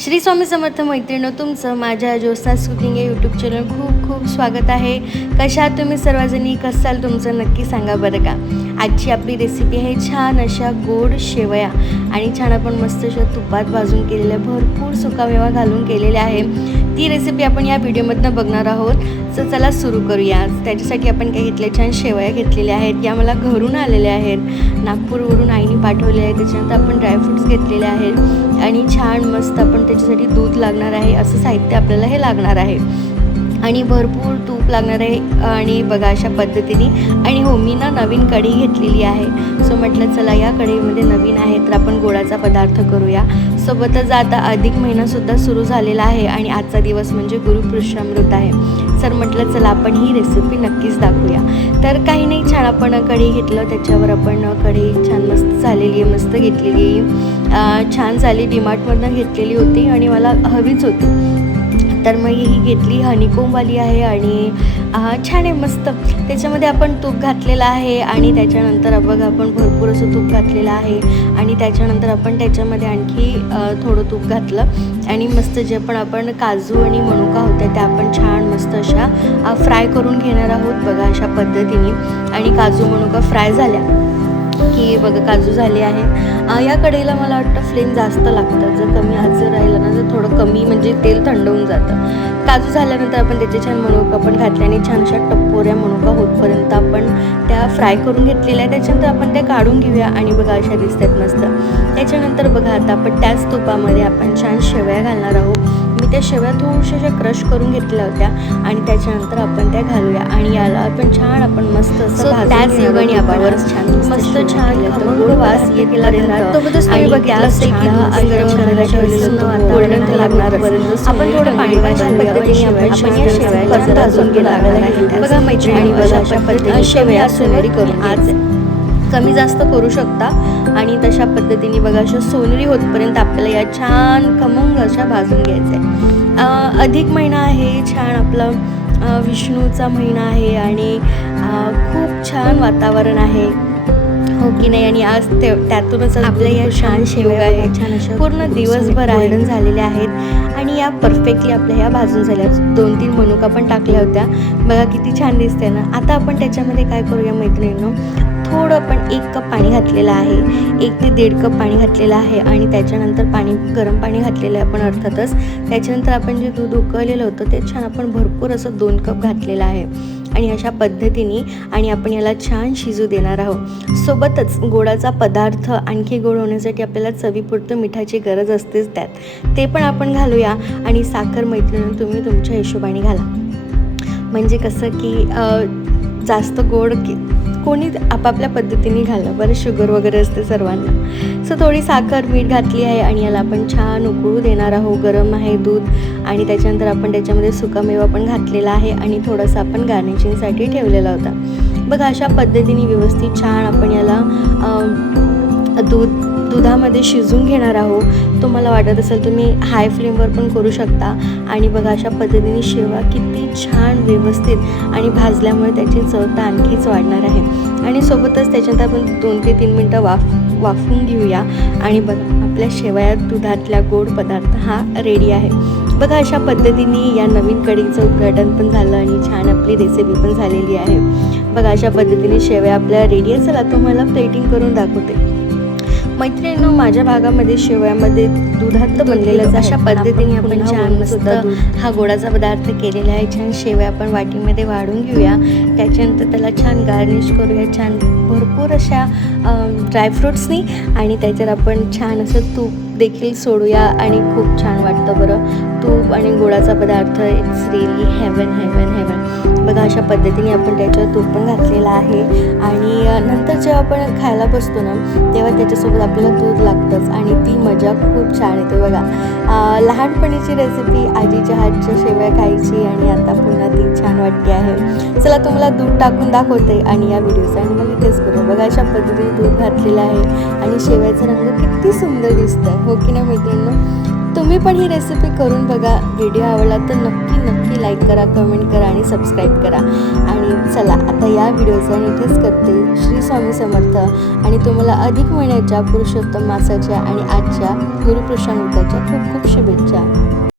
श्री स्वामी समर्थ मैत्रिणींनो, तुमचं माझ्या ज्योत्स्नास कुकिंग या यूट्यूब चॅनल खूप खूप स्वागत आहे. कशा आहात तुम्ही सर्वजणी? कसाल तुमचं नक्की सांगा बरं का. आजची आपली रेसिपी आहे छान अशा गोड शेवया आणि छान आपण मस्त अशा तुपात भाजून केलेल्या भरपूर सुकामेवा घालून केलेल्या आहे. ती रेसिपी आपण या व्हिडिओमधनं बघणार आहोत. तर चला सुरू करूया. त्याच्यासाठी आपण काय घेतले, छान शेवया घेतलेल्या आहेत. या मला घरून आलेल्या आहेत, नागपूरवरून आईने पाठवले आहे. त्याच्यानंतर आपण ड्रायफ्रूट्स घेतलेले आहेत आणि छान मस्त आपण त्याच्यासाठी दूध लागणार आहे, असं साहित्य आपल्याला हे लागणार आहे आणि भरपूर तूप लागणार आहे. आणि बघा अशा पद्धतीने. आणि हो, मी नवीन कढई घेतलेली आहे. सो म्हटलं चला या कढईमध्ये नवीन आहे तर आपण गोडाचा पदार्थ करूया. सोबतच आता अधिक महिनासुद्धा सुरू झालेला आहे आणि आजचा दिवस म्हणजे गुरुपुष्यामृत आहे. सर म्हटलं चला आपण ही रेसिपी नक्कीच दाखवूया. तर काही नाही, छान आपण कढई घेतलं, त्याच्यावर आपण कढई छान मस्त झालेली आहे, मस्त घेतलेली आहे, छान झाली. डीमार्टमधून घेतलेली होती आणि मला हवीच होती तर मग ही घेतली. हनीकोमवाली आहे आणि छान आहे मस्त. त्याच्यामध्ये आपण तूप घातलेलं आहे आणि त्याच्यानंतर बघा आपण भरपूर असं तूप घातलेलं आहे आणि त्याच्यानंतर आपण त्याच्यामध्ये आणखी थोडं तूप घातलं आणि मस्त जे पण आपण काजू आणि मनुका होते त्या आपण छान मस्त अशा फ्राय करून घेणार आहोत. बघा अशा पद्धतीने. आणि काजू मनुका फ्राय झाल्या की बघा काजू झाले आहे. या कढईला मला वाटतं फ्लेम जास्त लागतं. जर कमी आच जर राहिलं ना तर थोडं कमी म्हणजे तेल थंड होऊन जातं. काजू झाल्यानंतर आपण त्याचे छान मनुका पण घातल्याने छान अशा टप्पोऱ्या मनुका होतपर्यंत आपण त्या फ्राय करून घेतलेल्या आहे. त्याच्यानंतर आपण त्या काढून घेऊया आणि बघा अशा दिसतात मस्त. त्याच्यानंतर बघा आता आपण त्याच तुपामध्ये आपण छान शेवया घालणार आहोत. मी त्या शेवया थोड्याशा क्रश करून घेतल्या होत्या आणि त्याच्यानंतर आपण त्या घालूया आणि याला आपण छान आपण मस्त असं त्याच योगाने आपण छान मस्त छान गोड वास येईपर्यंत आणि गॅस गोल्डन लागणार. आपण थोडं पाणी पद्धतीने आपण या शेवया भाजून घेणार. बघा मैत्रिणी, बघा अशा पद्धतीने शेवया सोनेरी करून आज कमी जास्त करू शकता आणि तशा पद्धतीने बघा अशा सोनेरी होतपर्यंत आपल्याला या छान खमंग अशा भाजून घ्यायचं आहे. अधिक महिना आहे, छान आपला विष्णूचा महिना आहे आणि खूप छान वातावरण आहे, हो की नाही. आणि आज त्यातूनच आपल्या या छान शेवया आहे, छान अशा पूर्ण दिवसभर आयरन झालेल्या आहेत आणि या परफेक्टली आपल्या ह्या भाजून झाल्या. 2-3 मनुका पण टाकल्या होत्या. बघा किती छान दिसते ना. आता आपण त्याच्यामध्ये काय करूया मैत्रिणींनो, थोडं आपण 1 कप पाणी घातलेलं आहे, 1 ते 1.5 कप पाणी घातलेलं आहे आणि त्याच्यानंतर गरम पाणी घातलेलं आहे आपण अर्थातच. त्याच्यानंतर आपण जे दूध उकळलेलं होतं ते छान आपण भरपूर असं 2 कप घातलेलं आहे आणि अशा पद्धतीने. आणि आपण याला छान शिजू देणार आहोत. सोबतच गोडाचा पदार्थ आणखी गोड होण्यासाठी आपल्याला चवीपुरतं मिठाची गरज असतेच त्यात, ते पण आपण घालूया. आणि साखर मैत्रिणी तुम्ही तुमच्या हिशोबाने घाला, म्हणजे कसं की जास्त गोड कोणी आपापल्या पद्धतीने घालणं, बरं शुगर वगैरे असते सर्वांना. सो थोडी साखर मीठ घातली आहे आणि याला आपण छान उकळू देणार आहोत. गरम आहे दूध आणि त्याच्यानंतर आपण त्याच्यामध्ये सुकामेवा पण घातलेला आहे आणि थोडंसं आपण गार्निशिंगसाठी ठेवलेला होता. बघा अशा पद्धतीने व्यवस्थित छान आपण याला दुधामध्ये शिजून घेणार आहोत. तुम्हाला वाटत असेल तुम्ही हाय फ्लेमवर पण करू शकता. आणि बघा अशा पद्धतीने शेवया किती छान व्यवस्थित आणि भाजल्यामुळे त्याची चव तर आणखीच वाढणार आहे. आणि सोबतच त्याच्यात आपण 2 ते 3 मिनटं वाफवून घेऊया आणि बघा आपल्या शेवया दुधातल्या गोड पदार्थ हा रेडी आहे. बघा अशा पद्धतीने या नवीन कढईचं उद्घाटन पण झालं आणि छान आपली रेसिपी पण झालेली आहे. बघा अशा पद्धतीने शेवया आपल्या रेडी आहे. चला तुम्हाला प्लेटिंग करून दाखवते. मैत्रिणींनो, माझ्या भागामध्ये शेवयामध्ये दुधात बनलेलं अशा पद्धतीने आपण छान मस्त हा गोडाचा पदार्थ केलेला आहे. छान शेवया आपण वाटीमध्ये वाढून घेऊया. त्याच्यानंतर त्याला छान गार्निश करूया छान भरपूर अशा ड्रायफ्रूट्सनी आणि त्याच्यात आपण छान असं तूप देखील सोडूया आणि खूप छान वाटतं बरं. तूप आणि गोडाचा पदार्थ it's really heaven heaven heaven. बघा अशा पद्धतीने आपण त्याच्यावर तूप पण घातलेलं आहे आणि नंतर जेव्हा आपण खायला बसतो ना तेव्हा त्याच्यासोबत आपल्याला दूध लागतंच आणि ती मजा खूप छान येते. बघा लहानपणीची रेसिपी आजीच्या हातच्या शेवया खायची आणि आता पुन्हा ती छान वाटते आहे. चला तुम्हाला दूध टाकून दाखवते आणि या व्हिडिओचा आणि मग टेस्ट करूया. बघा अशा पद्धतीने दूध घातलेलं आहे आणि शेवयाचा रंग किती सुंदर दिसतं आहे, हो की नाही मैत्रिणींनो. तुम्ही पण ही रेसिपी करून बघा. व्हिडिओ आवडला तर नक्की लाईक करा, कमेंट करा आणि सबस्क्राईब करा. आणि चला आता या व्हिडिओचा इथेच करते. श्री स्वामी समर्थ. आणि तुम्हाला अधिक महिन्याच्या पुरुषोत्तम मासाच्या आणि आजच्या गुरुपुष्यामृताच्या खूप